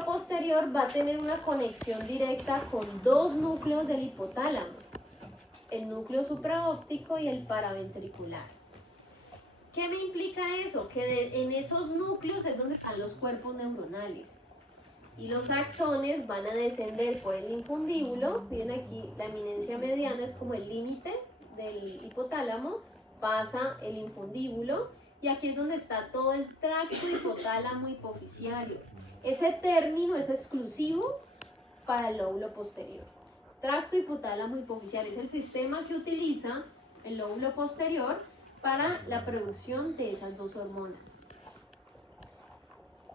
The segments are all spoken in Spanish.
lóbulo posterior va a tener una conexión directa con dos núcleos del hipotálamo, el núcleo supraóptico y el paraventricular. ¿Qué me implica eso? Que en esos núcleos es donde están los cuerpos neuronales. Y los axones van a descender por el infundíbulo. Miren aquí, la eminencia mediana es como el límite del hipotálamo. Pasa el infundíbulo. Y aquí es donde está todo el tracto hipotálamo hipoficiario. Ese término es exclusivo para el lóbulo posterior. Tracto hipotálamo hipoficiario es el sistema que utiliza el lóbulo posterior para la producción de esas dos hormonas.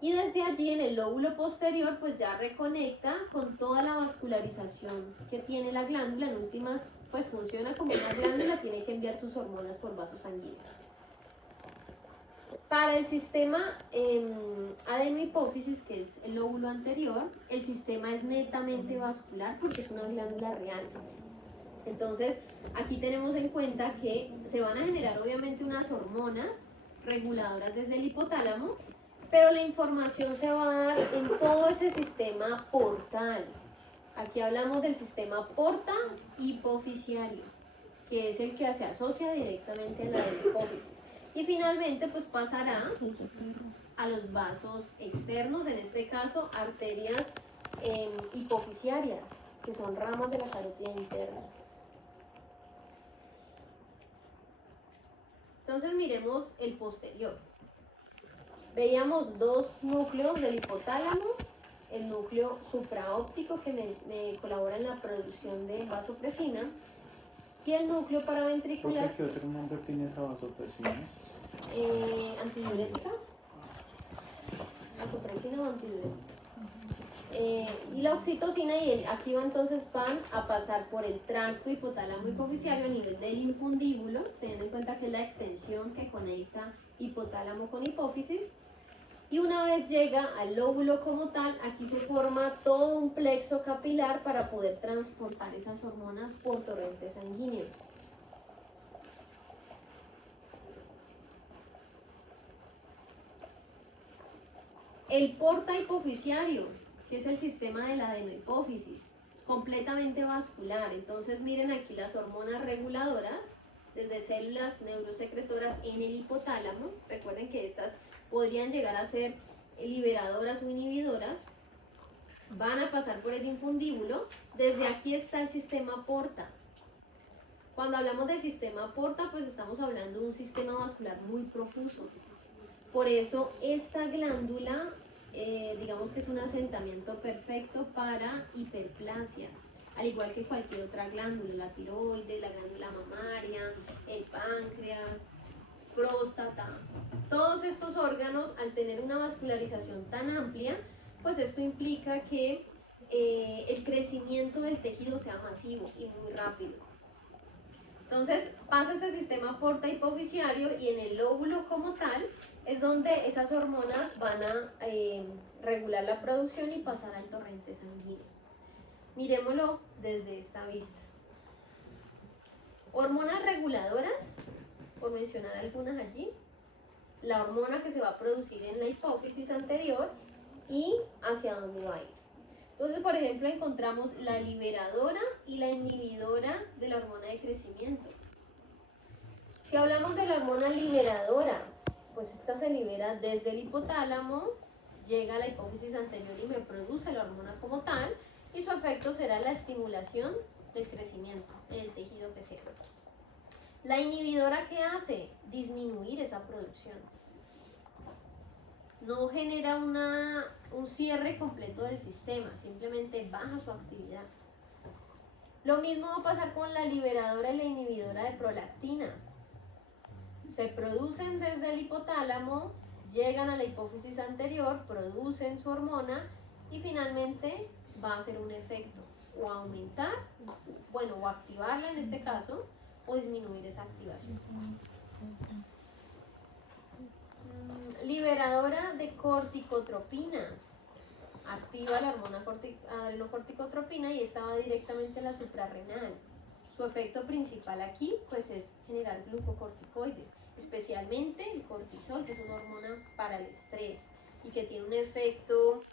Y desde allí en el lóbulo posterior pues ya reconecta con toda la vascularización que tiene la glándula. En últimas pues funciona como una glándula, tiene que enviar sus hormonas por vasos sanguíneos. Para el sistema adenohipófisis, que es el lóbulo anterior, el sistema es netamente vascular porque es una glándula real. Entonces, aquí tenemos en cuenta que se van a generar obviamente unas hormonas reguladoras desde el hipotálamo, pero la información se va a dar en todo ese sistema portal. Aquí hablamos del sistema porta-hipofisiario, que es el que se asocia directamente a la adenohipófisis. Y finalmente, pues pasará a los vasos externos, en este caso, arterias hipofisiarias, que son ramas de la carótida interna. Entonces miremos el posterior. Veíamos dos núcleos del hipotálamo, el núcleo supraóptico que me colabora en la producción de vasopresina y el núcleo paraventricular. ¿Qué otro nombre tiene esa vasopresina? Antidiurética, vasopresina o antidiurética. Y la oxitocina aquí entonces van a pasar por el tracto hipotálamo hipoficiario a nivel del infundíbulo, teniendo en cuenta que es la extensión que conecta hipotálamo con hipófisis. Y una vez llega al lóbulo como tal, aquí se forma todo un plexo capilar para poder transportar esas hormonas por torrente sanguíneo. El porta hipoficiario, que es el sistema de la adenohipófisis, es completamente vascular. Entonces miren aquí las hormonas reguladoras, desde células neurosecretoras en el hipotálamo. Recuerden que estas podrían llegar a ser liberadoras o inhibidoras. Van a pasar por el infundíbulo. Desde aquí está el sistema porta. Cuando hablamos del sistema porta, pues estamos hablando de un sistema vascular muy profuso. Por eso esta glándula, digamos que es un asentamiento perfecto para hiperplasias, al igual que cualquier otra glándula, la tiroides, la glándula mamaria, el páncreas, próstata. Todos estos órganos, al tener una vascularización tan amplia, pues esto implica que el crecimiento del tejido sea masivo y muy rápido. Entonces pasa ese sistema porta hipoficiario y en el lóbulo como tal es donde esas hormonas van a regular la producción y pasar al torrente sanguíneo. Miremoslo desde esta vista. Hormonas reguladoras, por mencionar algunas allí, la hormona que se va a producir en la hipófisis anterior y hacia dónde va a ir. Entonces, por ejemplo, encontramos la liberadora y la inhibidora de la hormona de crecimiento. Si hablamos de la hormona liberadora, pues esta se libera desde el hipotálamo, llega a la hipófisis anterior y me produce la hormona como tal, y su efecto será la estimulación del crecimiento en el tejido que sea. La inhibidora, ¿qué hace? Disminuir esa producción. No genera un cierre completo del sistema, simplemente baja su actividad. Lo mismo va a pasar con la liberadora y la inhibidora de prolactina. Se producen desde el hipotálamo, llegan a la hipófisis anterior, producen su hormona y finalmente va a hacer un efecto, o aumentar, bueno, o activarla en este caso, o disminuir esa activación. Liberadora de corticotropina. Activa la hormona adrenocorticotropina y esta va directamente a la suprarrenal. Su efecto principal aquí pues es generar glucocorticoides, especialmente el cortisol, que es una hormona para el estrés y que tiene un efecto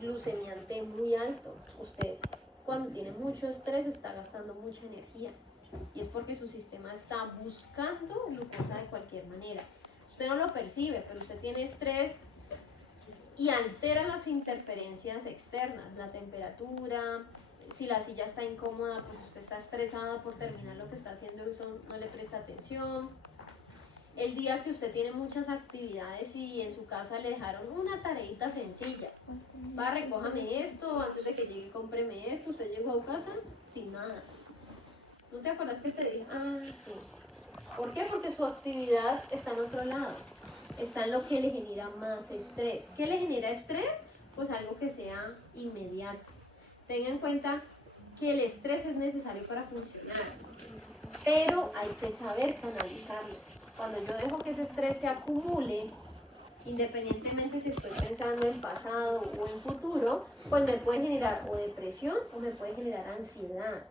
glucemia esté muy alto. Usted cuando tiene mucho estrés está gastando mucha energía y es porque su sistema está buscando glucosa de cualquier manera. Usted no lo percibe, pero usted tiene estrés y altera las interferencias externas, la temperatura. Si la silla está incómoda, pues usted está estresado por terminar lo que está haciendo, eso no le presta atención. El día que usted tiene muchas actividades y en su casa le dejaron una tareita sencilla, va, recójame esto, antes de que llegue cómpreme esto, usted llegó a casa sin nada. ¿No te acuerdas que te dije? Ah, sí. ¿Por qué? Porque su actividad está en otro lado, está en lo que le genera más estrés. ¿Qué le genera estrés? Pues algo que sea inmediato. Tenga en cuenta que el estrés es necesario para funcionar, pero hay que saber canalizarlo. Cuando yo dejo que ese estrés se acumule, independientemente si estoy pensando en pasado o en futuro, pues me puede generar o depresión o me puede generar ansiedad.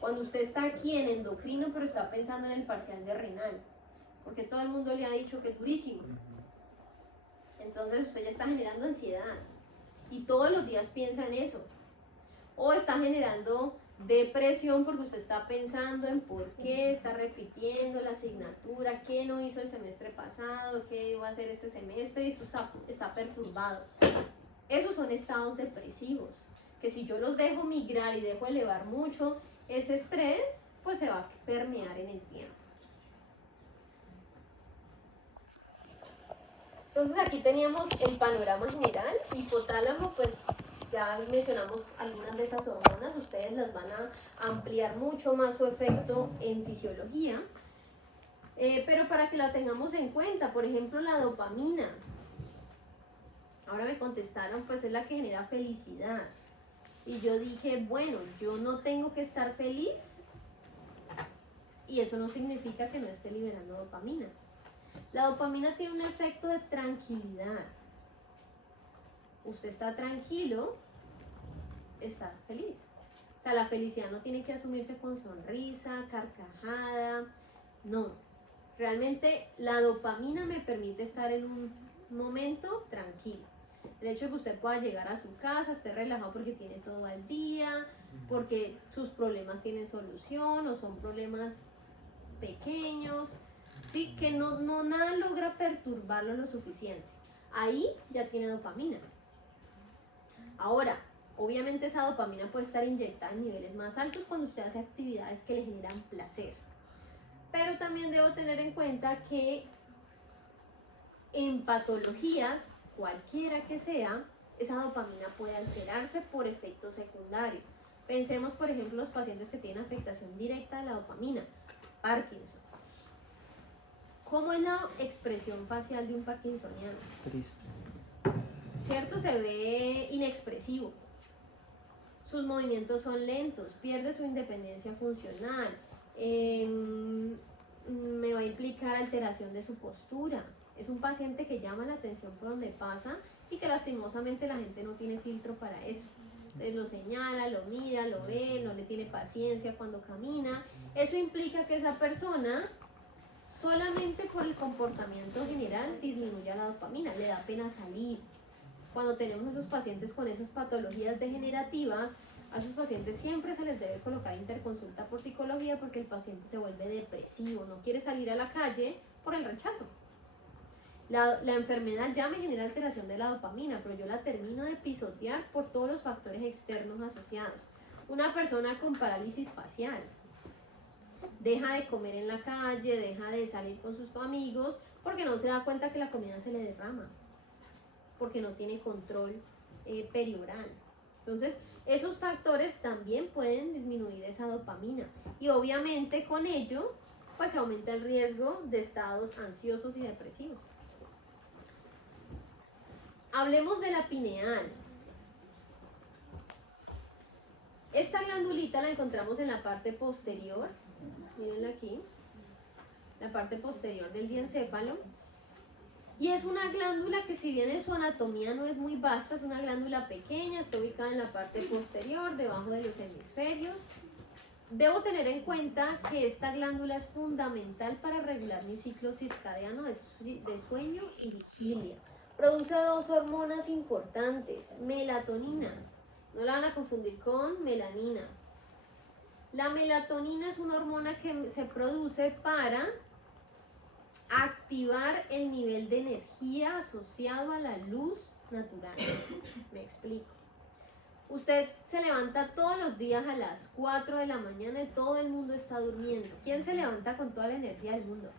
Cuando usted está aquí en endocrino, pero está pensando en el parcial de renal, porque todo el mundo le ha dicho que es durísimo, entonces usted ya está generando ansiedad y todos los días piensa en eso. O está generando depresión porque usted está pensando en por qué está repitiendo la asignatura, qué no hizo el semestre pasado, qué va a hacer este semestre, y eso está perturbado. Esos son estados depresivos, que si yo los dejo migrar y dejo elevar mucho ese estrés, pues se va a permear en el tiempo. Entonces aquí teníamos el panorama general. Hipotálamo, pues ya mencionamos algunas de esas hormonas, ustedes las van a ampliar mucho más su efecto en fisiología, pero para que la tengamos en cuenta, por ejemplo, la dopamina. Ahora me contestaron, pues es la que genera felicidad. Y yo dije, bueno, yo no tengo que estar feliz y eso no significa que no esté liberando dopamina. La dopamina tiene un efecto de tranquilidad. Usted está tranquilo, está feliz. O sea, la felicidad no tiene que asumirse con sonrisa, carcajada, no. Realmente la dopamina me permite estar en un momento tranquilo. El hecho de que usted pueda llegar a su casa, esté relajado porque tiene todo al día, porque sus problemas tienen solución o son problemas pequeños, ¿sí? Que no nada logra perturbarlo lo suficiente. Ahí ya tiene dopamina. Ahora, obviamente esa dopamina puede estar inyectada en niveles más altos cuando usted hace actividades que le generan placer. Pero también debo tener en cuenta que en patologías, cualquiera que sea, esa dopamina puede alterarse por efectos secundarios. Pensemos, por ejemplo, los pacientes que tienen afectación directa de la dopamina, Parkinson. ¿Cómo es la expresión facial de un parkinsoniano? Triste. ¿Cierto? Se ve inexpresivo. Sus movimientos son lentos, pierde su independencia funcional, me va a implicar alteración de su postura. Es un paciente que llama la atención por donde pasa y que lastimosamente la gente no tiene filtro para eso. Entonces lo señala, lo mira, lo ve, no le tiene paciencia cuando camina. Eso implica que esa persona, solamente por el comportamiento general, disminuye la dopamina, le da pena salir. Cuando tenemos esos pacientes con esas patologías degenerativas, a esos pacientes siempre se les debe colocar interconsulta por psicología porque el paciente se vuelve depresivo, no quiere salir a la calle por el rechazo. La enfermedad ya me genera alteración de la dopamina, pero yo la termino de pisotear por todos los factores externos asociados. Una persona con parálisis facial deja de comer en la calle, deja de salir con sus amigos porque no se da cuenta que la comida se le derrama, porque no tiene control perioral. Entonces, esos factores también pueden disminuir esa dopamina y obviamente con ello pues se aumenta el riesgo de estados ansiosos y depresivos. Hablemos de la pineal. Esta glandulita la encontramos en la parte posterior, mírenla aquí, la parte posterior del diencéfalo. Y es una glándula que, si bien en su anatomía no es muy vasta, es una glándula pequeña, está ubicada en la parte posterior, debajo de los hemisferios. Debo tener en cuenta que esta glándula es fundamental para regular mi ciclo circadiano de sueño y vigilia. Produce dos hormonas importantes, melatonina No la van a confundir con melanina. La melatonina es una hormona que se produce para activar el nivel de energía asociado a la luz natural. Me explico. Usted se levanta todos los días a las 4 de la mañana y todo el mundo está durmiendo. ¿Quién se levanta con toda la energía del mundo?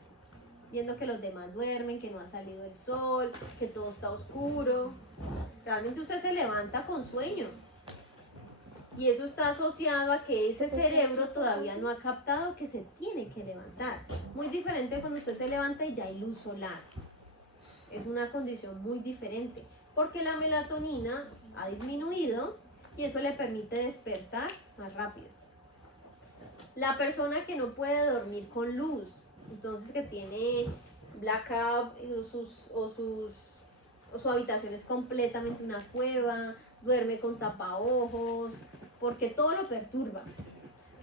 Viendo que los demás duermen, que no ha salido el sol, que todo está oscuro. Realmente usted se levanta con sueño. Y eso está asociado a que ese cerebro todavía no ha captado que se tiene que levantar. Muy diferente cuando usted se levanta y ya hay luz solar. Es una condición muy diferente, porque la melatonina ha disminuido y eso le permite despertar más rápido. La persona que no puede dormir con luz, entonces que tiene blackout o su habitación es completamente una cueva, duerme con tapaojos, porque todo lo perturba.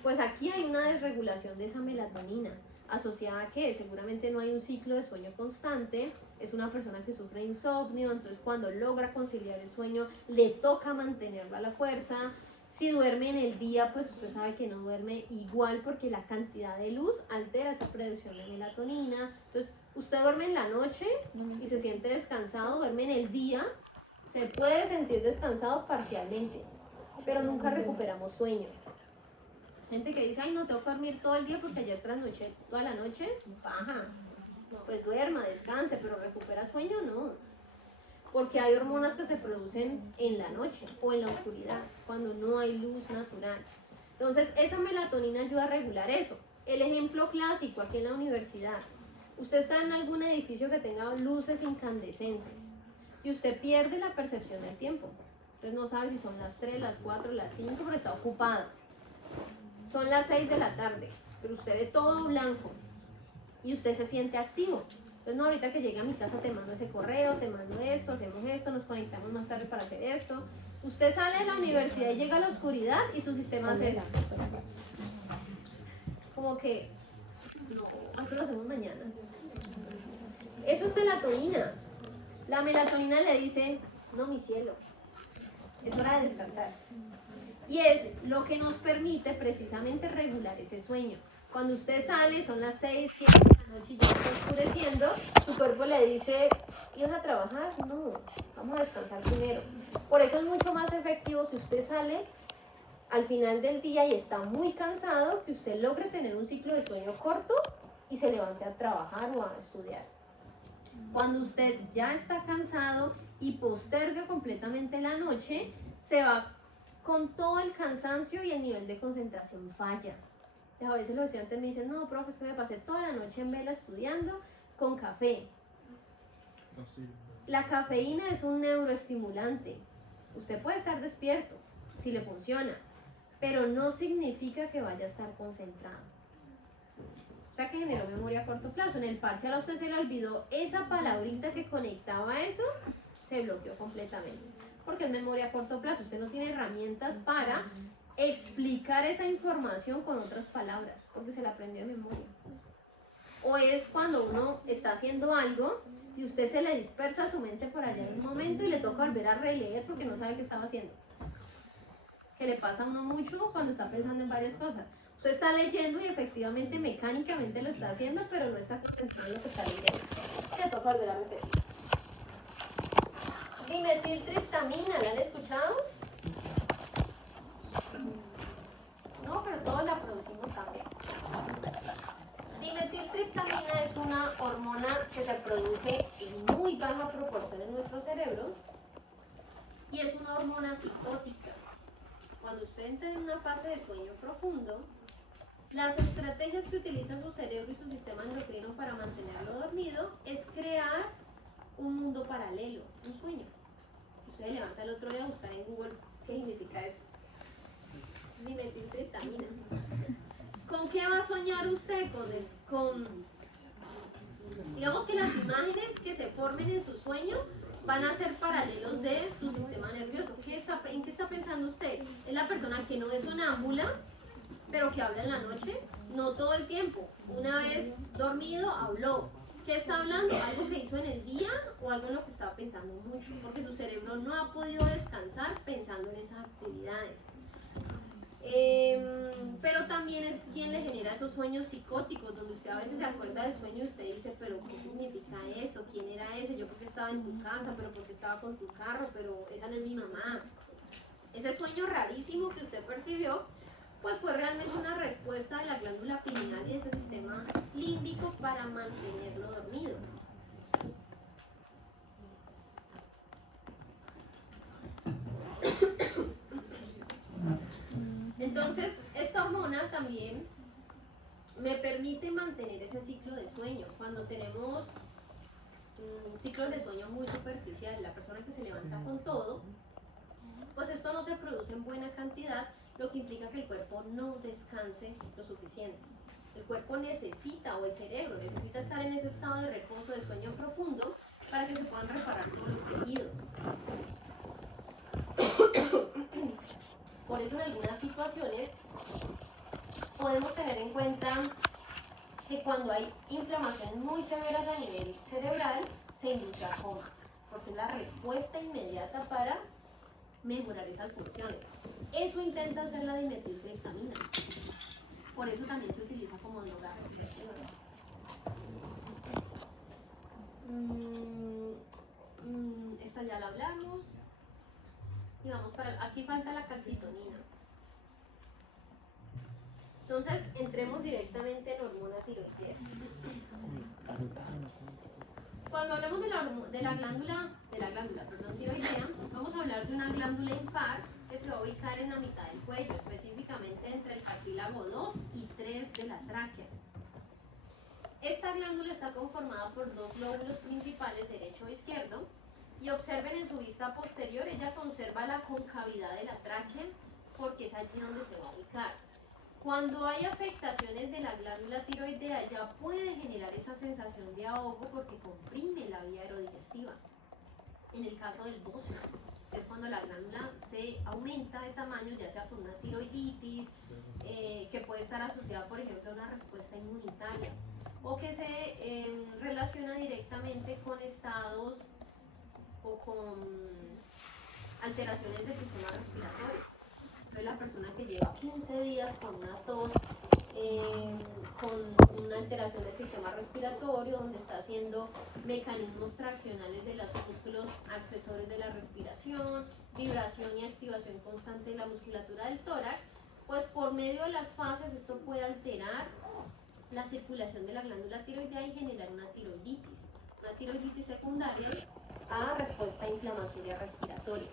Pues aquí hay una desregulación de esa melatonina, asociada a que seguramente no hay un ciclo de sueño constante, es una persona que sufre insomnio, entonces cuando logra conciliar el sueño le toca mantenerlo a la fuerza. Si duerme en el día, pues usted sabe que no duerme igual porque la cantidad de luz altera esa producción de melatonina. Entonces usted duerme en la noche y se siente descansado, duerme en el día, se puede sentir descansado parcialmente, pero nunca recuperamos sueño. Gente que dice, ay, no, tengo que dormir todo el día porque ayer trasnoché toda la noche, baja. Pues duerma, descanse, pero recupera sueño, no. Porque hay hormonas que se producen en la noche o en la oscuridad, cuando no hay luz natural. Entonces, esa melatonina ayuda a regular eso. El ejemplo clásico aquí en la universidad. Usted está en algún edificio que tenga luces incandescentes y usted pierde la percepción del tiempo. Entonces no sabe si son las 3, las 4, las 5, pero está ocupado. Son las 6 de la tarde, pero usted ve todo blanco y usted se siente activo. Entonces, no, ahorita que llegue a mi casa te mando ese correo, te mando esto, hacemos esto, nos conectamos más tarde para hacer esto. Usted sale de la universidad y llega a la oscuridad y su sistema hace esto. Como que, no, eso lo hacemos mañana. Eso es melatonina. La melatonina le dice, no, mi cielo, es hora de descansar. Y es lo que nos permite precisamente regular ese sueño. Cuando usted sale, son las 6, 7 de la noche y ya está oscureciendo, su cuerpo le dice, ¿ibas a trabajar? No, vamos a descansar primero. Por eso es mucho más efectivo si usted sale al final del día y está muy cansado, que usted logre tener un ciclo de sueño corto y se levante a trabajar o a estudiar. Cuando usted ya está cansado y posterga completamente la noche, se va con todo el cansancio y el nivel de concentración falla. A veces los estudiantes me dicen, no, profe, es que me pasé toda la noche en vela estudiando con café. La cafeína es un neuroestimulante. Usted puede estar despierto, si le funciona, pero no significa que vaya a estar concentrado. O sea que generó memoria a corto plazo. En el parcial a usted se le olvidó esa palabrita que conectaba eso, se bloqueó completamente. Porque es memoria a corto plazo. Usted no tiene herramientas para explicar esa información con otras palabras, porque se la aprendió de memoria. O es cuando uno está haciendo algo y usted se le dispersa su mente por allá en un momento y le toca volver a releer porque no sabe qué estaba haciendo. Que le pasa a uno mucho cuando está pensando en varias cosas. Usted está leyendo y efectivamente mecánicamente lo está haciendo, pero no está concentrado en lo que está leyendo. Y le toca volver a repetir. Dimetiltriptamina, ¿la han escuchado? No, pero todos la producimos también. Dimetiltriptamina es una hormona que se produce en muy baja proporción en nuestro cerebro y es una hormona psicótica. Cuando usted entra en una fase de sueño profundo, las estrategias que utiliza su cerebro y su sistema endocrino para mantenerlo dormido es crear un mundo paralelo, un sueño. Usted se levanta el otro día a buscar en Google qué significa eso. Dimetiltriptamina. ¿Con qué va a soñar usted? Digamos que las imágenes que se formen en su sueño van a ser paralelos de su sistema nervioso. ¿En qué está pensando usted? ¿Es la persona que no es sonámbula, pero que habla en la noche? No todo el tiempo. Una vez dormido, habló. ¿Qué está hablando? ¿Algo que hizo en el día o algo en lo que estaba pensando mucho? Porque su cerebro no ha podido descansar pensando en esas actividades. Pero también es quien le genera esos sueños psicóticos, donde usted a veces se acuerda del sueño y usted dice, pero ¿qué significa eso? ¿Quién era ese? Yo porque estaba en tu casa, pero porque estaba con tu carro, pero esa no es mi mamá. Ese sueño rarísimo que usted percibió, pues fue realmente una respuesta de la glándula pineal y de ese sistema límbico para mantenerlo dormido. Entonces, esta hormona también me permite mantener ese ciclo de sueño. Cuando tenemos ciclos de sueño muy superficiales, la persona que se levanta con todo, pues esto no se produce en buena cantidad, lo que implica que el cuerpo no descanse lo suficiente. El cuerpo necesita, o el cerebro necesita estar en ese estado de reposo, de sueño profundo, para que se puedan reparar todos los tejidos. Por eso en algunas situaciones podemos tener en cuenta que cuando hay inflamaciones muy severas a nivel cerebral, se induce a coma, porque es la respuesta inmediata para mejorar esas funciones. Eso intenta hacer la dimetiltriptamina. Por eso también se utiliza como droga. Esta ya la hablamos. Y vamos para... Aquí falta la calcitonina. Entonces, entremos directamente en la hormona tiroidea. Cuando hablamos de la glándula tiroidea, vamos a hablar de una glándula impar que se va a ubicar en la mitad del cuello, específicamente entre el cartílago 2 y 3 de la tráquea. Esta glándula está conformada por dos lóbulos principales, derecho e izquierdo, y observen en su vista posterior, ella conserva la concavidad de la tráquea porque es allí donde se va a ubicar. Cuando hay afectaciones de la glándula tiroidea, ya puede generar esa sensación de ahogo porque comprime la vía aerodigestiva. En el caso del bócido, es cuando la glándula se aumenta de tamaño, ya sea por una tiroiditis, que puede estar asociada, por ejemplo, a una respuesta inmunitaria, o que se relaciona directamente con estados o con alteraciones del sistema respiratorio. Entonces la persona que lleva 15 días con una tos, con una alteración del sistema respiratorio, donde está haciendo mecanismos traccionales de los músculos accesorios de la respiración, vibración y activación constante de la musculatura del tórax, pues por medio de las fases esto puede alterar la circulación de la glándula tiroidea y generar una tiroiditis secundaria a respuesta inflamatoria respiratoria.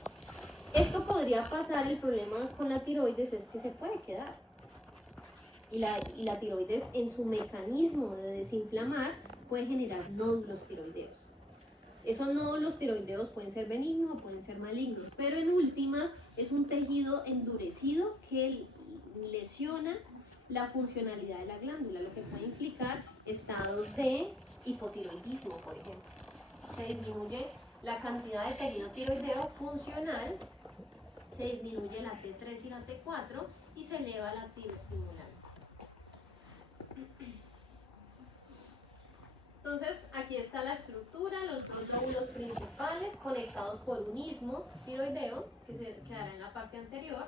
Esto podría pasar, el problema con la tiroides es que se puede quedar. Y la tiroides en su mecanismo de desinflamar puede generar nódulos tiroideos. Esos nódulos tiroideos pueden ser benignos o pueden ser malignos, pero en última es un tejido endurecido que lesiona la funcionalidad de la glándula, lo que puede implicar estados de hipotiroidismo, por ejemplo. Se disminuye la cantidad de tejido tiroideo funcional, se disminuye la T3 y la T4 y se eleva la tiroestimulante. Entonces, aquí está la estructura, los dos lóbulos principales conectados por un istmo tiroideo, que se quedará en la parte anterior,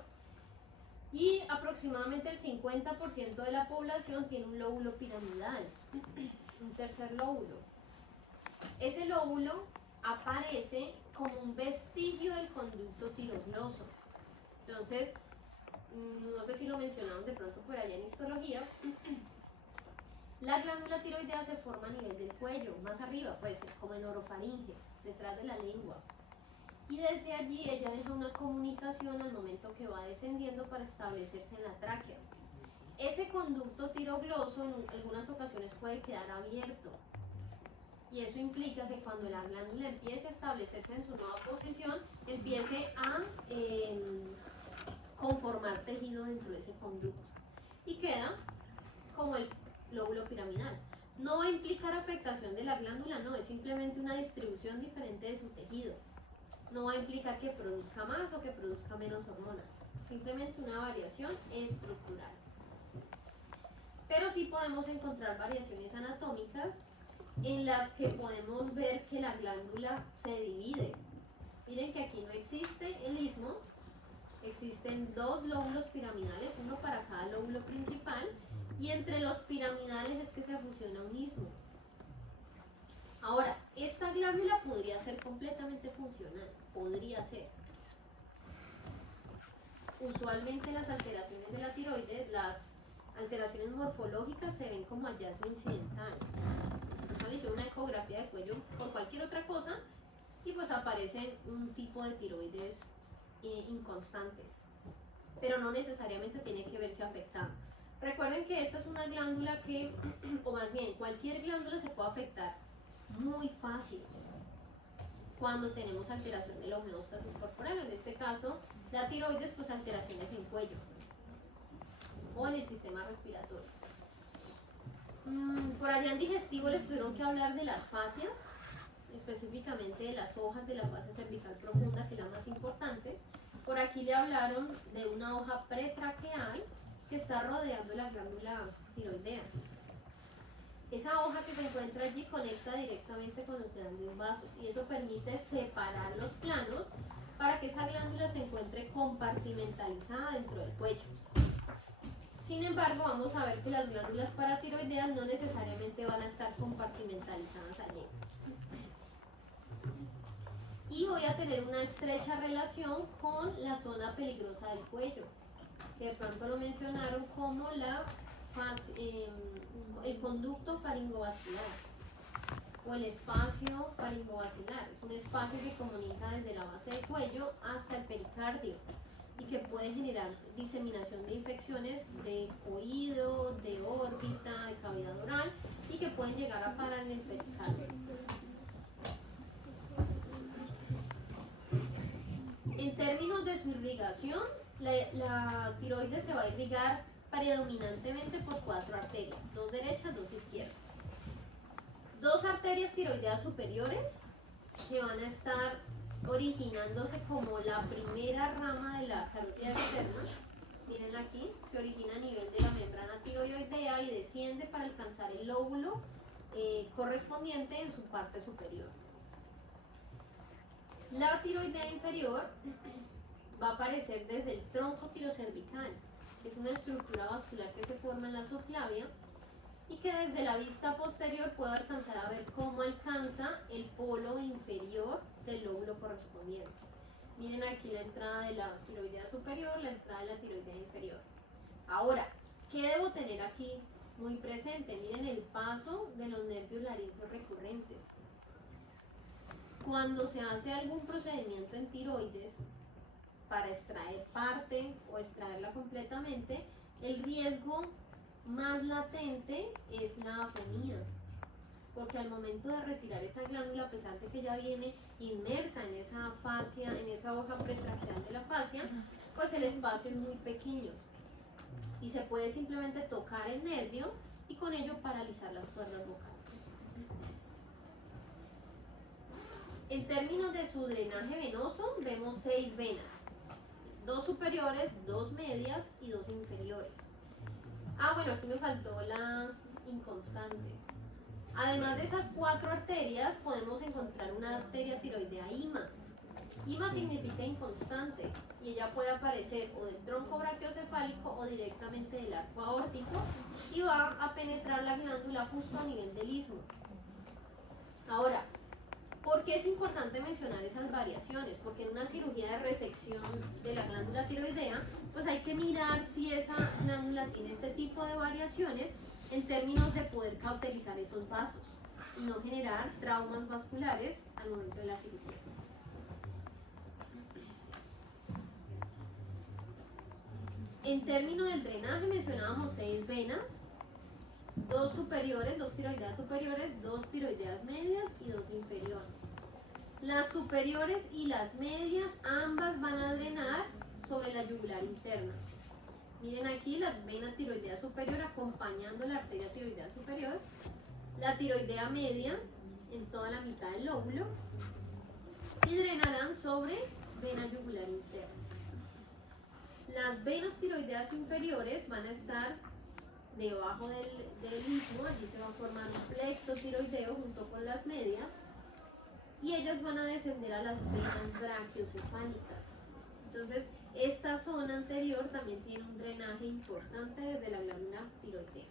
y aproximadamente el 50% de la población tiene un lóbulo piramidal, un tercer lóbulo. Ese lóbulo aparece como un vestigio del conducto tirogloso. Entonces, no sé si lo mencionaron de pronto por allá en histología, la glándula tiroidea se forma a nivel del cuello, más arriba, pues, como en orofaringe, detrás de la lengua. Y desde allí ella deja una comunicación al momento que va descendiendo para establecerse en la tráquea. Ese conducto tirogloso en algunas ocasiones puede quedar abierto. Y eso implica que cuando la glándula empiece a establecerse en su nueva posición, empiece a conformar tejido dentro de ese conducto. Y queda como el lóbulo piramidal. No va a implicar afectación de la glándula, no, es simplemente una distribución diferente de su tejido. No va a implicar que produzca más o que produzca menos hormonas, simplemente una variación estructural. Pero sí podemos encontrar variaciones anatómicas en las que podemos ver que la glándula se divide. Miren que aquí no existe el istmo, existen dos lóbulos piramidales, uno para cada lóbulo principal, y entre los piramidales es que se fusiona un istmo. Ahora, esta glándula podría ser completamente funcional, podría ser. Usualmente las alteraciones de la tiroides, las alteraciones morfológicas se ven como hallazgo incidental. Hizo una ecografía de cuello por cualquier otra cosa y pues aparece un tipo de tiroides inconstante, pero no necesariamente tiene que verse afectada. Recuerden que esta es una glándula que, o más bien, cualquier glándula se puede afectar muy fácil cuando tenemos alteración de la homeostasis corporal. En este caso, la tiroides, pues alteraciones en cuello o en el sistema respiratorio. Por allá en digestivo les tuvieron que hablar de las fascias, específicamente de las hojas de la fascia cervical profunda, que es la más importante. Por aquí le hablaron de una hoja pretraqueal que está rodeando la glándula tiroidea. Esa hoja que se encuentra allí conecta directamente con los grandes vasos y eso permite separar los planos para que esa glándula se encuentre compartimentalizada dentro del cuello. Sin embargo, vamos a ver que las glándulas paratiroideas no necesariamente van a estar compartimentalizadas allí. Y voy a tener una estrecha relación con la zona peligrosa del cuello, que de pronto lo mencionaron como el conducto faringovascular o el espacio faringovascular. Es un espacio que comunica desde la base del cuello hasta el pericardio y que puede generar diseminación de infecciones de oído, de órbita, de cavidad oral y que pueden llegar a parar en el pericardio. En términos de su irrigación, la tiroides se va a irrigar predominantemente por 4 arterias, 2 derechas, 2 izquierdas. 2 arterias tiroideas superiores que van a estar originándose como la primera rama de la carótida externa. Miren aquí, se origina a nivel de la membrana tiroidea y desciende para alcanzar el lóbulo correspondiente en su parte superior. La tiroidea inferior va a aparecer desde el tronco tirocervical, que es una estructura vascular que se forma en la subclavia y que desde la vista posterior puedo alcanzar a ver cómo alcanza el polo inferior del lóbulo correspondiente. Miren aquí la entrada de la tiroidea superior, la entrada de la tiroidea inferior. Ahora, ¿qué debo tener aquí muy presente? Miren el paso de los nervios laringeos recurrentes. Cuando se hace algún procedimiento en tiroides para extraer parte o extraerla completamente, el riesgo más latente es la afonía, porque al momento de retirar esa glándula, a pesar de que ya viene inmersa en esa fascia, en esa hoja pretraqueal de la fascia, pues el espacio es muy pequeño y se puede simplemente tocar el nervio y con ello paralizar las cuerdas vocales. En términos de su drenaje venoso, vemos 6 venas, 2 superiores, 2 medias y 2 inferiores. Bueno, aquí me faltó la inconstante. Además de esas 4 arterias, podemos encontrar una arteria tiroidea IMA. IMA significa inconstante y ella puede aparecer o del tronco brachiocefálico o directamente del arco aórtico y va a penetrar la glándula justo a nivel del istmo. Ahora, ¿por qué es importante mencionar esas variaciones? Porque en una cirugía de resección de la glándula tiroidea, pues hay que mirar si esa glándula tiene este tipo de variaciones en términos de poder cauterizar esos vasos y no generar traumas vasculares al momento de la cirugía. En términos del drenaje mencionábamos 6 venas, 2 superiores, 2 tiroideas superiores, 2 tiroideas medias y 2 inferiores. Las superiores y las medias ambas van a drenar sobre la yugular interna. Miren aquí la vena tiroidea superior acompañando la arteria tiroidea superior, la tiroidea media en toda la mitad del lóbulo y drenarán sobre vena yugular interna. Las venas tiroideas inferiores van a estar debajo del istmo, allí se va a formar un plexo tiroideo junto con las medias y ellas van a descender a las venas brachiocefálicas. Entonces, esta zona anterior también tiene un drenaje importante desde la glándula tiroidea.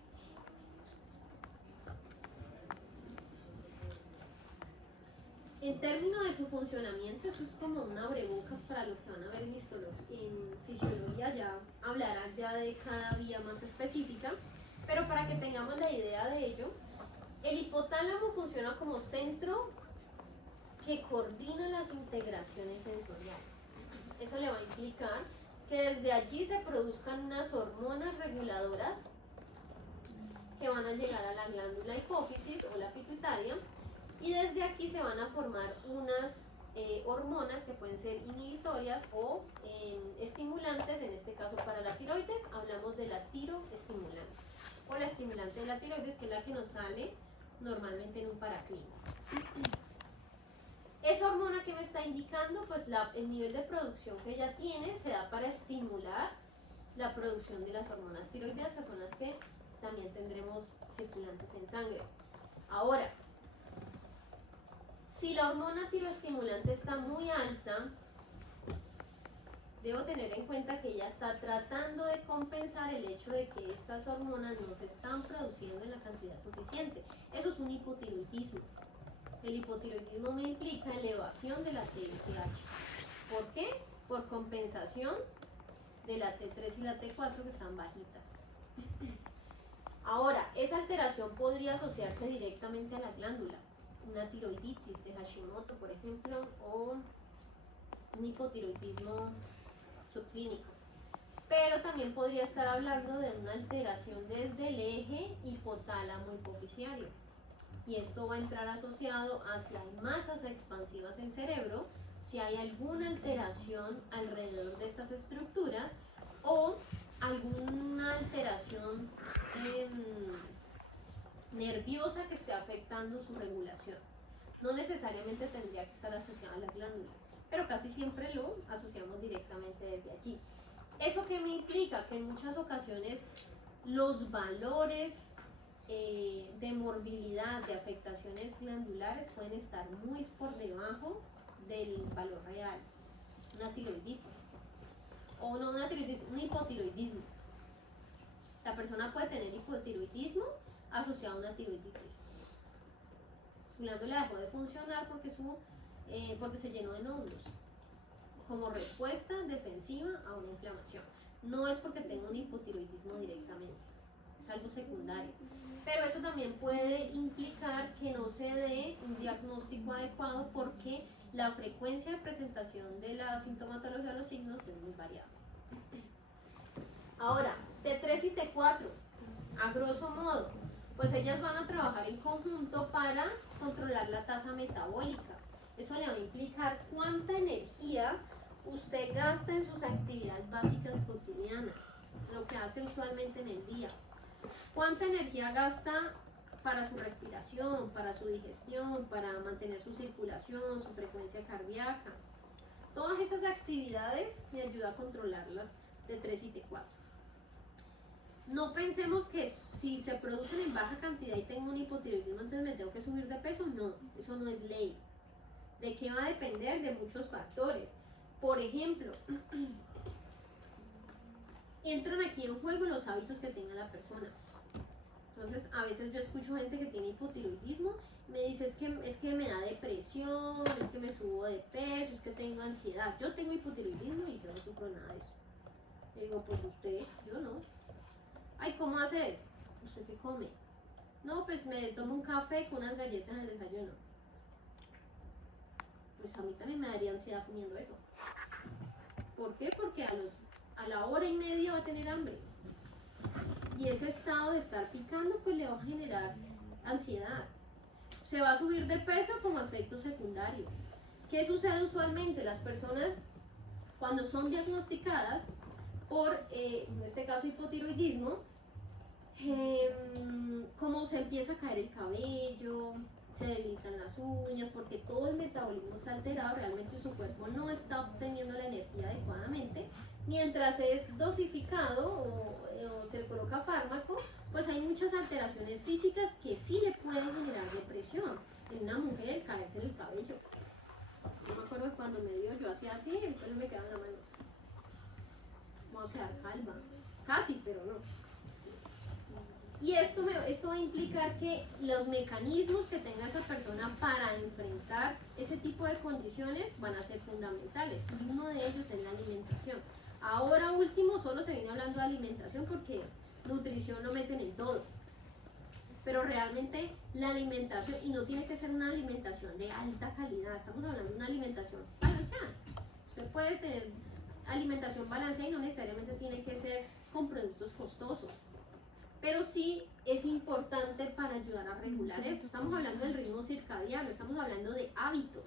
En términos de su funcionamiento, eso es como un abrebocas para lo que van a ver en fisiología, ya hablarán ya de cada vía más específica, pero para que tengamos la idea de ello, el hipotálamo funciona como centro que coordina las integraciones sensoriales. Eso le va a implicar que desde allí se produzcan unas hormonas reguladoras que van a llegar a la glándula hipófisis o la pituitaria, y desde aquí se van a formar unas hormonas que pueden ser inhibitorias o estimulantes. En este caso, para la tiroides hablamos de la tiroestimulante o la estimulante de la tiroides, que es la que nos sale normalmente en un paraclínico. Esa hormona que me está indicando, pues el nivel de producción que ella tiene se da para estimular la producción de las hormonas tiroideas, que son las que también tendremos circulantes en sangre. Ahora, si la hormona tiroestimulante está muy alta, debo tener en cuenta que ella está tratando de compensar el hecho de que estas hormonas no se están produciendo en la cantidad suficiente. Eso es un hipotiroidismo. El hipotiroidismo me implica elevación de la TSH. ¿Por qué? Por compensación de la T3 y la T4 que están bajitas. Ahora, esa alteración podría asociarse directamente a la glándula. Una tiroiditis de Hashimoto, por ejemplo, o un hipotiroidismo subclínico. Pero también podría estar hablando de una alteración desde el eje hipotálamo-hipofisiario. Y esto va a entrar asociado a si hay masas expansivas en cerebro, si hay alguna alteración alrededor de estas estructuras o alguna alteración nerviosa que esté afectando su regulación. No necesariamente tendría que estar asociada a la glándula, pero casi siempre lo asociamos directamente desde allí. ¿Eso qué me implica? Que en muchas ocasiones los valores de morbilidad, de afectaciones glandulares pueden estar muy por debajo del valor real. Una tiroiditis, o no una tiroiditis, un hipotiroidismo. La persona puede tener hipotiroidismo asociado a una tiroiditis. Su glándula dejó de funcionar porque se llenó de nódulos, como respuesta defensiva a una inflamación. No es porque tenga un hipotiroidismo directamente, es algo secundario. Pero eso también puede implicar que no se dé un diagnóstico adecuado porque la frecuencia de presentación de la sintomatología de los signos es muy variable. Ahora, T3 y T4, a grosso modo, pues ellas van a trabajar en conjunto para controlar la tasa metabólica. Eso le va a implicar cuánta energía usted gasta en sus actividades básicas cotidianas, lo que hace usualmente en el día. ¿Cuánta energía gasta para su respiración, para su digestión, para mantener su circulación, su frecuencia cardíaca? Todas esas actividades me ayudan a controlarlas T3 y T4. No pensemos que si se producen en baja cantidad y tengo un hipotiroidismo, entonces me tengo que subir de peso. No, eso no es ley. ¿De qué va a depender? De muchos factores. Por ejemplo, entran aquí en juego los hábitos que tenga la persona. Entonces, a veces yo escucho gente que tiene hipotiroidismo, me dice es que me da depresión, es que me subo de peso, es que tengo ansiedad. Yo tengo hipotiroidismo y yo no sufro nada de eso. Le digo, pues usted, yo no. Ay, ¿cómo hace eso? ¿Usted qué come? No, pues me tomo un café con unas galletas en el desayuno. Pues a mí también me daría ansiedad comiendo eso. ¿Por qué? Porque a la hora y media va a tener hambre. Y ese estado de estar picando pues le va a generar ansiedad. Se va a subir de peso como efecto secundario. ¿Qué sucede usualmente? Las personas cuando son diagnosticadas por, en este caso, hipotiroidismo, como se empieza a caer el cabello, se debilitan las uñas, porque todo el metabolismo está alterado, realmente su cuerpo no está obteniendo la energía adecuadamente, Mientras es dosificado o se coloca fármaco, pues hay muchas alteraciones físicas que sí le pueden generar depresión. En una mujer, el caerse en el cabello. Yo me acuerdo que cuando me dio, yo hacía así, el pelo me quedaba en la mano. Me voy a quedar calma. Casi, pero no. Y esto va a implicar que los mecanismos que tenga esa persona para enfrentar ese tipo de condiciones van a ser fundamentales. Y uno de ellos es la alimentación. Ahora último solo se viene hablando de alimentación porque nutrición lo meten en todo. Pero realmente la alimentación, y no tiene que ser una alimentación de alta calidad, estamos hablando de una alimentación balanceada. Usted puede tener alimentación balanceada y no necesariamente tiene que ser con productos costosos. Pero sí es importante para ayudar a regular esto. Estamos hablando del ritmo circadiano, estamos hablando de hábitos.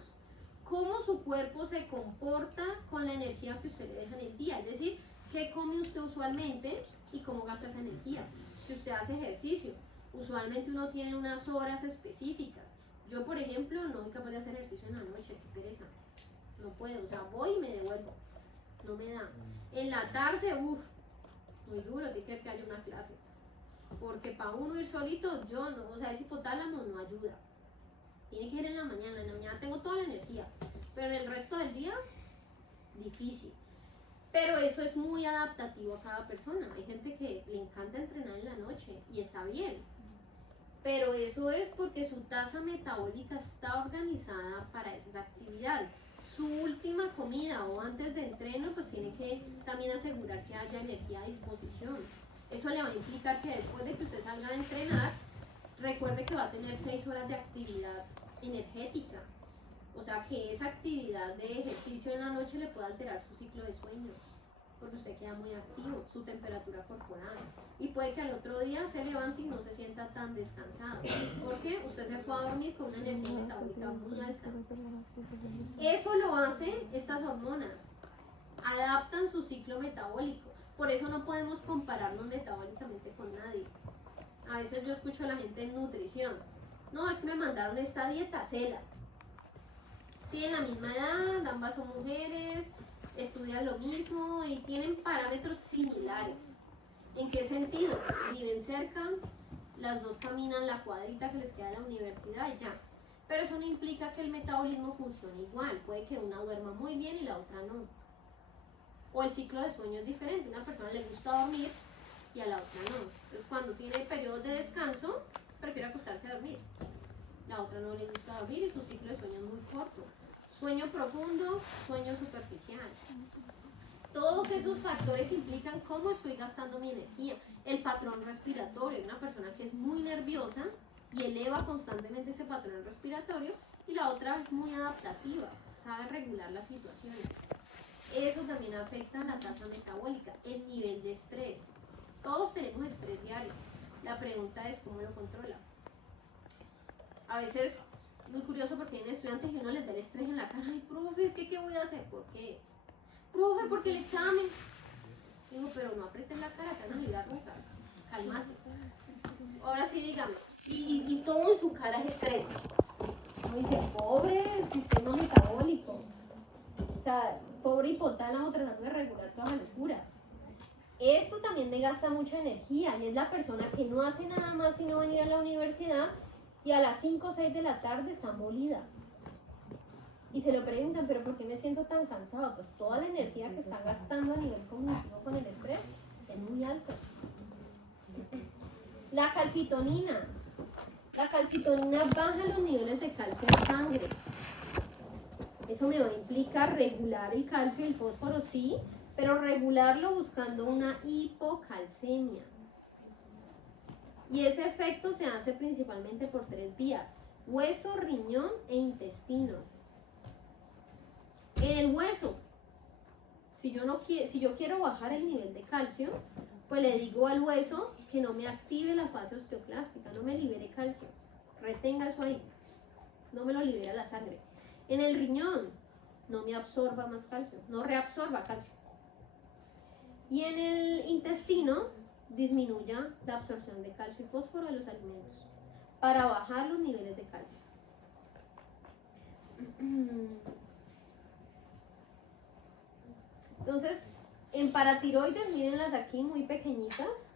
Cómo su cuerpo se comporta con la energía que usted le deja en el día. Es decir, qué come usted usualmente y cómo gasta esa energía. Si usted hace ejercicio, usualmente uno tiene unas horas específicas. Yo, por ejemplo, no soy capaz de hacer ejercicio en la noche, qué pereza. No puedo, o sea, voy y me devuelvo. No me da. En la tarde, muy duro, tiene que ver que haya una clase. Porque para uno ir solito, yo no, o sea, ese hipotálamo no ayuda. Tiene que ir en la mañana tengo toda la energía, pero en el resto del día, difícil. Pero eso es muy adaptativo a cada persona. Hay gente que le encanta entrenar en la noche y está bien. Pero eso es porque su tasa metabólica está organizada para esas actividades. Su última comida o antes del entreno, pues tiene que también asegurar que haya energía a disposición. Eso le va a implicar que después de que usted salga a entrenar, recuerde que va a tener 6 horas de actividad energética. O sea que esa actividad de ejercicio en la noche le puede alterar su ciclo de sueño, porque usted queda muy activo, su temperatura corporal. Y puede que al otro día se levante y no se sienta tan descansado, porque usted se fue a dormir con una energía metabólica muy alta. Eso lo hacen estas hormonas, adaptan su ciclo metabólico. Por eso no podemos compararnos metabólicamente con nadie. A veces yo escucho a la gente en nutrición. No, es que me mandaron esta dieta, cela. Tienen la misma edad, ambas son mujeres, estudian lo mismo y tienen parámetros similares. ¿En qué sentido? Viven cerca, las dos caminan la cuadrita que les queda de la universidad y ya. Pero eso no implica que el metabolismo funcione igual. Puede que una duerma muy bien y la otra no. O el ciclo de sueño es diferente. A una persona le gusta dormir y a la otra no. Entonces cuando tiene periodos de descanso, prefiere acostarse a dormir. La otra no le gusta dormir y su ciclo de sueño es muy corto. Sueño profundo, sueño superficial. Todos esos factores implican cómo estoy gastando mi energía. El patrón respiratorio, hay una persona que es muy nerviosa y eleva constantemente ese patrón respiratorio, y la otra es muy adaptativa, sabe regular las situaciones. Eso también afecta a la tasa metabólica, el nivel de estrés. Todos tenemos estrés diario. La pregunta es cómo lo controla. A veces, muy curioso porque hay estudiantes y uno les ve el estrés en la cara. Ay, profe, es que ¿qué voy a hacer? ¿Por qué? Profe, porque el examen. Digo, pero no apretes la cara, que van a mirar arrugas. Calmate. Ahora sí, dígame. Y todo en su cara es estrés. Uno dice, pobre sistema metabólico. O sea, pobre hipotálamo tratando de regular toda la locura. Esto también me gasta mucha energía y es la persona que no hace nada más sino venir a la universidad y a las 5 o 6 de la tarde está molida. Y se lo preguntan, ¿pero por qué me siento tan cansado? Pues toda la energía que está gastando a nivel cognitivo con el estrés es muy alta. La calcitonina. La calcitonina baja los niveles de calcio en sangre. Eso me va a implicar regular el calcio y el fósforo, sí, pero regularlo buscando una hipocalcemia. Y ese efecto se hace principalmente por 3 vías: hueso, riñón e intestino. En el hueso, si yo quiero bajar el nivel de calcio, pues le digo al hueso que no me active la fase osteoclástica, no me libere calcio, retenga eso ahí, no me lo libera la sangre. En el riñón, no me absorba más calcio, no reabsorba calcio. Y en el intestino, disminuya la absorción de calcio y fósforo de los alimentos para bajar los niveles de calcio. Entonces, En paratiroides, mírenlas aquí muy pequeñitas,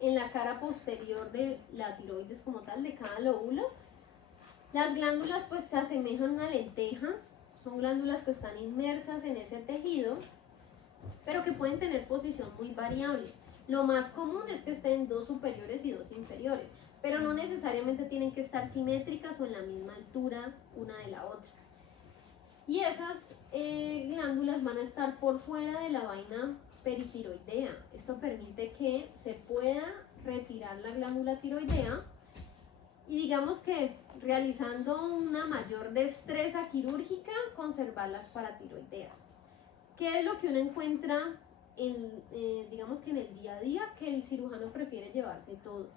en la cara posterior de la tiroides como tal, de cada lóbulo. Las glándulas pues se asemejan a una lenteja, son glándulas que están inmersas en ese tejido, pero que pueden tener posición muy variable. Lo más común es que estén dos superiores y dos inferiores, pero no necesariamente tienen que estar simétricas o en la misma altura una de la otra. Y esas glándulas van a estar por fuera de la vaina peritiroidea. Esto permite que se pueda retirar la glándula tiroidea y digamos que realizando una mayor destreza quirúrgica, conservar las paratiroideas. ¿Qué es lo que uno encuentra digamos que en el día a día, que el cirujano prefiere llevarse todo?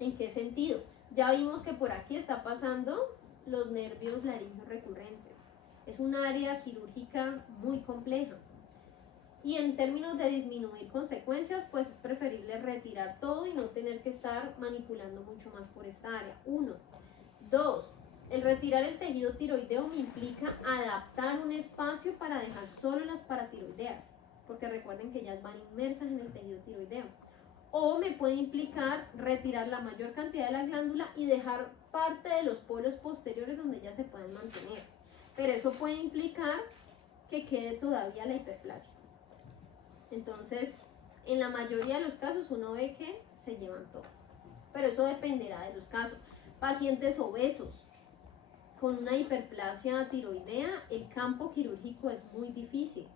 ¿En qué sentido? Ya vimos que por aquí está pasando los nervios laringeos recurrentes. Es un área quirúrgica muy compleja. Y en términos de disminuir consecuencias, pues es preferible retirar todo y no tener que estar manipulando mucho más por esta área. 1. 2. El retirar el tejido tiroideo me implica adaptar un espacio para dejar solo las paratiroideas, porque recuerden que ellas van inmersas en el tejido tiroideo. O me puede implicar retirar la mayor cantidad de la glándula y dejar parte de los polos posteriores donde ellas se pueden mantener. Pero eso puede implicar que quede todavía la hiperplasia. Entonces, en la mayoría de los casos uno ve que se llevan todo. Pero eso dependerá de los casos. Pacientes obesos con una hiperplasia tiroidea, el campo quirúrgico es muy difícil,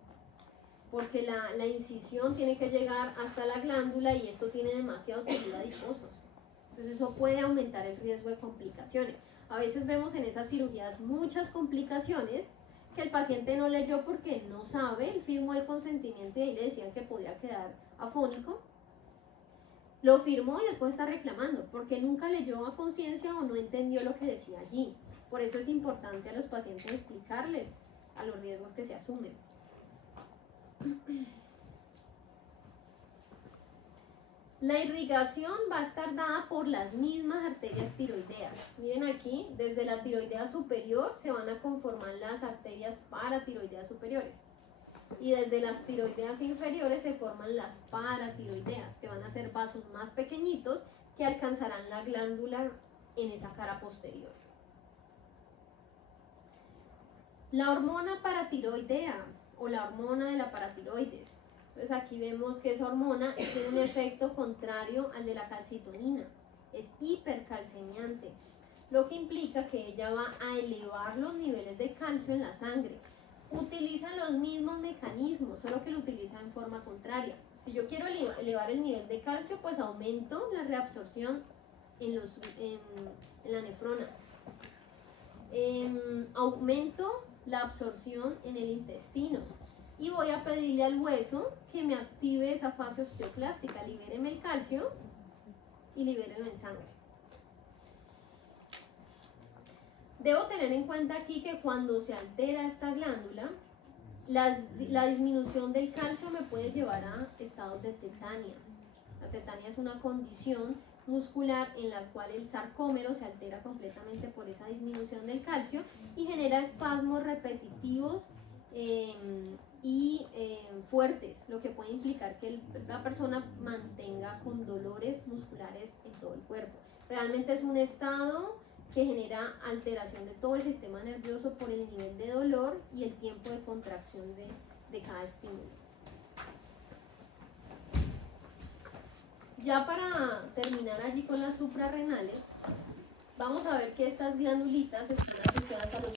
porque la incisión tiene que llegar hasta la glándula y esto tiene demasiado tejido adiposo. Entonces eso puede aumentar el riesgo de complicaciones. A veces vemos en esas cirugías muchas complicaciones que el paciente no leyó porque no sabe, él firmó el consentimiento y ahí le decían que podía quedar afónico. Lo firmó y después está reclamando porque nunca leyó a conciencia o no entendió lo que decía allí. Por eso es importante a los pacientes explicarles a los riesgos que se asumen. La irrigación va a estar dada por las mismas arterias tiroideas. Miren aquí, desde la tiroidea superior se van a conformar las arterias paratiroideas superiores. Y desde las tiroideas inferiores se forman las paratiroideas, que van a ser vasos más pequeñitos que alcanzarán la glándula en esa cara posterior. La hormona paratiroidea o la hormona de la paratiroides. Entonces aquí vemos que esa hormona tiene un efecto contrario al de la calcitonina. Es hipercalcemiante, lo que implica que ella va a elevar los niveles de calcio en la sangre. Utiliza los mismos mecanismos, solo que lo utiliza en forma contraria. Si yo quiero elevar el nivel de calcio, pues aumento la reabsorción en la nefrona. Aumento la absorción en el intestino. Y voy a pedirle al hueso que me active esa fase osteoclástica, libéreme el calcio y libérelo en sangre. Debo tener en cuenta aquí que cuando se altera esta glándula, la disminución del calcio me puede llevar a estados de tetania. La tetania es una condición muscular en la cual el sarcómero se altera completamente por esa disminución del calcio y genera espasmos repetitivos y fuertes, lo que puede implicar que la persona mantenga con dolores musculares en todo el cuerpo. Realmente es un estado que genera alteración de todo el sistema nervioso por el nivel de dolor y el tiempo de contracción de cada estímulo. Ya para terminar allí con las suprarrenales, vamos a ver que estas glandulitas están asociadas a los